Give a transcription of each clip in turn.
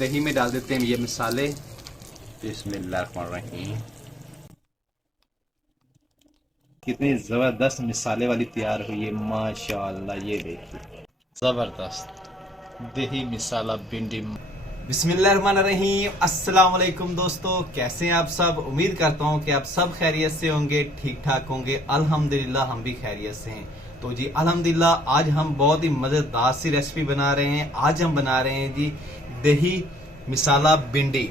दही में डाल देते हैं ये मसाले। बिस्मिल्लाहिर्रहमानिर्रहीम। कितनी ज़बरदस्त मिसाले वाली तैयार हुई है माशाअल्लाह। ये देखिए ज़बरदस्त दही मिसाला भिंडी। बिस्मिल्लाहिर्रहमानिर्रहीम। अस्सलाम वालेकुम दोस्तों, कैसे हैं आप सब। उम्मीद करता हूं कि आप सब खैरियत से होंगे, ठीक ठाक होंगे। अल्हम्दुलिल्लाह हम भी खैरियत से हैं। तो जी अल्हम्दुलिल्लाह आज हम बहुत ही मज़ेदार सी रेसिपी बना रहे हैं। आज हम बना रहे हैं जी दही मिसाला भिंडी।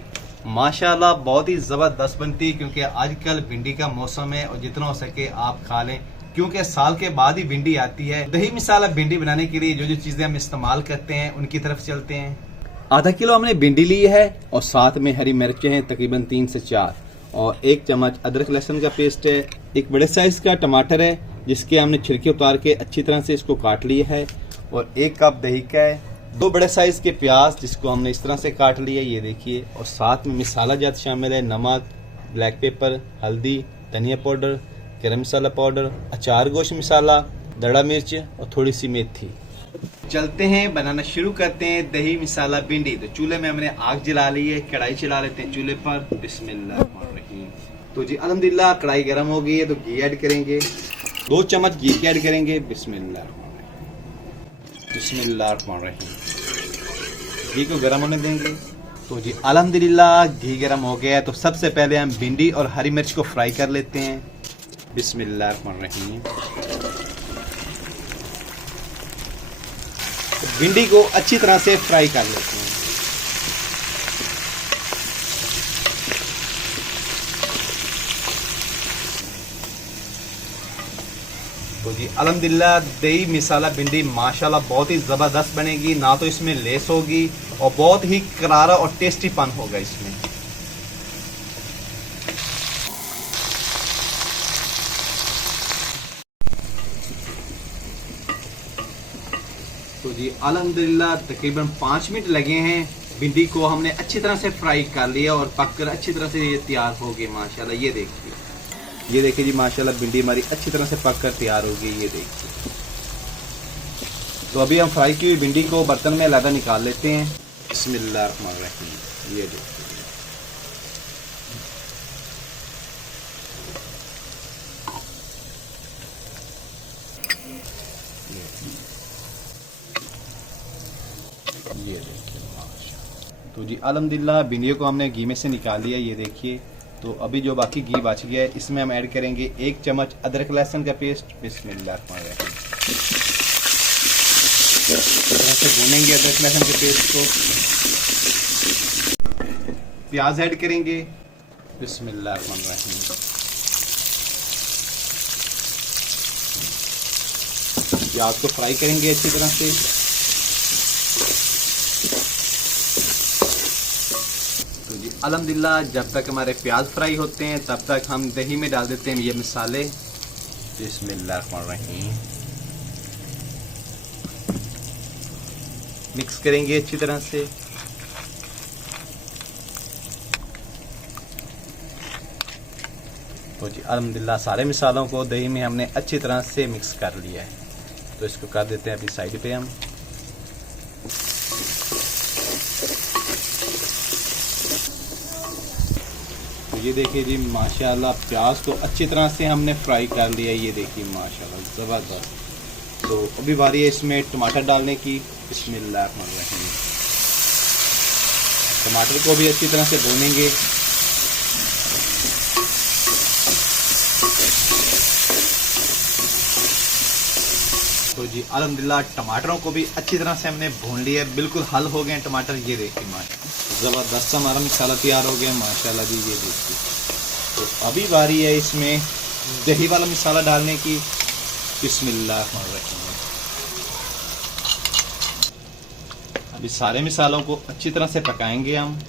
माशाल्लाह बहुत ही ज़बरदस्त बनती है, क्योंकि आजकल भिंडी का मौसम है और जितना हो सके आप खा लें, क्योंकि साल के बाद ही भिंडी आती है। दही मिसाला भिंडी बनाने के लिए जो जो चीज़ें हम इस्तेमाल करते हैं उनकी तरफ चलते हैं। आधा किलो हमने भिंडी ली है और साथ में हरी मिर्चें हैं तकरीबन 3 से 4, और 1 चम्मच अदरक लहसुन का पेस्ट है। एक बड़े साइज का टमाटर है जिसके हमने छिलके उतार के अच्छी तरह से इसको काट लिया है, और 1 कप दही का है। 2 बड़े साइज के प्याज जिसको हमने इस तरह से काट लिया, ये देखिए। और साथ में मसाला जात शामिल है, नमक, ब्लैक पेपर, हल्दी, धनिया पाउडर, गरम मसाला पाउडर, अचार गोश्त मसाला, दड़ा मिर्च और थोड़ी सी मेथी। चलते हैं बनाना शुरू करते हैं दही मिसाला भिंडी। तो चूल्हे में हमने आग जला ली है, कढ़ाई चला लेते हैं चूल्हे पर। बिस्मिल्लाहिर्रहमानिर्रहीम। तो जी अल्हम्दुलिल्लाह कढ़ाई गर्म हो गई है, तो घी ऐड करेंगे। 2 चम्मच घी के ऐड करेंगे। बिस्मिल्लाहिर्रहमानिर्रहीम। घी को गर्म होने देंगे। तो जी अल्हम्दुलिल्लाह घी गर्म हो गया है, तो सबसे पहले हम भिंडी और हरी मिर्च को फ्राई कर लेते हैं। बिस्मिल्लाहिर्रहमानिर्रहीम। भिंडी को अच्छी तरह से फ्राई कर लेते हैं। तो जी अल्हम्दुलिल्लाह दही मिसाला भिंडी माशाल्लाह बहुत ही ज़बरदस्त बनेगी। ना तो इसमें लेस होगी और बहुत ही करारा और टेस्टीपन होगा इसमें। तो जी अल्हम्दुलिल्लाह तकरीबन 5 मिनट लगे हैं। भिंडी को हमने अच्छी तरह से फ्राई कर लिया और पककर अच्छी तरह से ये तैयार हो गई माशाल्लाह। ये देखिए जी माशाल्लाह भिंडी हमारी अच्छी तरह से पककर तैयार हो गई। ये देखिए। तो अभी हम फ्राई की हुई भिंडी को बर्तन में अलग निकाल लेते हैं। बिस्मिल्लाहिर्रहमानिर्रहीम। ये देखिए। ये देखिए माशाल्लाह। तो जी अल्हम्दुलिल्लाह भिंडियों को हमने घी में से निकाल लिया। ये देखिए। तो अभी जो बाकी घी बच गया है इसमें हम ऐड करेंगे 1 चम्मच अदरक लहसुन का पेस्ट। बिस्मिल्लाहिर्रहमानिर्रहीम। ऐसे भूनेंगे अदरक लहसुन के पेस्ट को। प्याज ऐड करेंगे। बिस्मिल्लाहिर्रहमानिर्रहीम। प्याज को फ्राई करेंगे अच्छी तरह से। तो जी अल्हम्दुलिल्लाह जब तक हमारे प्याज फ्राई होते हैं तब तक हम दही में डाल देते हैं ये मसाले। बिस्मिल्लाहिर्रहमानिर्रहीम। मिक्स करेंगे अच्छी तरह से। तो जी अल्हम्दुलिल्लाह सारे मसालों को दही में हमने अच्छी तरह से मिक्स कर लिया है। तो इसको कर देते हैं अभी साइड पे हम। तो ये देखिए जी माशाल्लाह प्याज को अच्छी तरह से हमने फ्राई कर लिया। ये देखिए माशाल्लाह ज़बरदस्त। तो अभी बारी है इसमें टमाटर डालने की। बिस्मिल्लाहिर्रहमानिर्रहीम। टमाटर को भी अच्छी तरह से भूनेंगे। तो जी अल्हम्दुलिल्लाह टमाटरों को भी अच्छी तरह से हमने भून लिया, बिल्कुल हल हो गए टमाटर। ये देखिए माशाल्लाह ज़बरदस्त हमारा मसाला तैयार हो गया माशाल्लाह जी। ये देखिए। तो अभी बारी है इसमें दही वाला मसाला डालने की। बिस्मिल्लाहिर्रहमानिर्रहीम। अभी सारे मसालों को अच्छी तरह से पकाएंगे हम।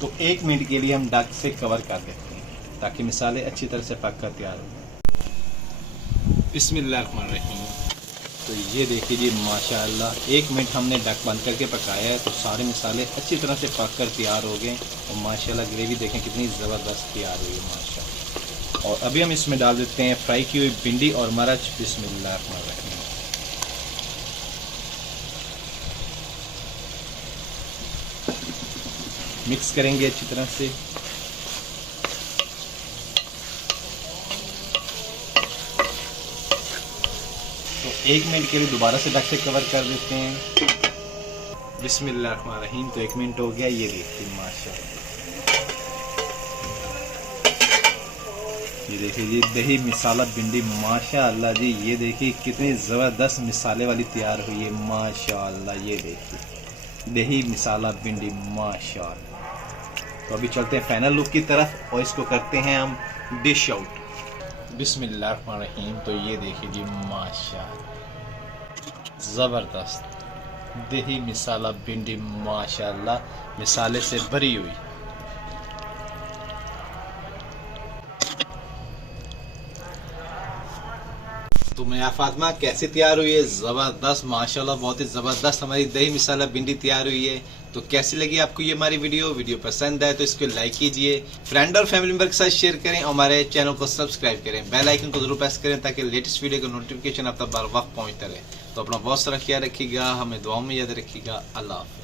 तो 1 मिनट के लिए हम ढक से कवर कर देते हैं ताकि मसाले अच्छी तरह से पक कर तैयार हो। बिस्मिल्लाहिर्रहमानिर्रहीम। तो ये देखिए जी माशाल्लाह 1 मिनट हमने ढक बंद करके पकाया है, तो सारे मसाले अच्छी तरह से पक कर तैयार हो गए। और माशाल्लाह ग्रेवी देखें कितनी ज़बरदस्त तैयार हुई है माशाल्लाह। और अभी हम इसमें डाल देते हैं फ्राई की हुई भिंडी और मिर्च। बिस्मिल्लाहिर्रहमानिर्रहीम। मिक्स करेंगे अच्छी तरह से। तो 1 मिनट के लिए दोबारा से ढक से कवर कर देते हैं। बिस्मिल्लाहिर्रहमानिर्रहीम। तो 1 मिनट हो गया, ये देखिए माशाल्लाह, ये देखिए जी दही मिसाला भिंडी माशाल्लाह जी, ये देखिए कितनी ज़बरदस्त मिसाले वाली तैयार हुई है माशाल्लाह। ये देखिए दही मिसाला भिंडी माशाल्लाह। तो अभी चलते हैं फाइनल लुक की तरफ और इसको करते हैं हम डिश आउट। बिस्मिल्लाहिर्रहमानिर्रहीम। तो ये देखिए जी माशाल्लाह ज़बरदस्त दही मिसाला भिंडी माशाल्लाह, मिसाले से भरी हुई। तो मैं फातिमा कैसे तैयार हुई है? ज़बरदस्त माशाल्लाह, बहुत ही ज़बरदस्त हमारी दही मिसाला भिंडी तैयार हुई है। तो कैसी लगी आपको ये हमारी वीडियो पसंद आए तो इसको लाइक कीजिए, फ्रेंड और फैमिली मेंबर के साथ शेयर करें और हमारे चैनल को सब्सक्राइब करें, बेल आइकन को जरूर प्रेस करें ताकि लेटेस्ट वीडियो का नोटिफिकेशन आप तक बर वक्त पहुँचता रहे। तो अपना बहुत सारा ख्याल रखिएगा, हमें दुआओं में याद रखिएगा। अल्लाह हाफ़िज़।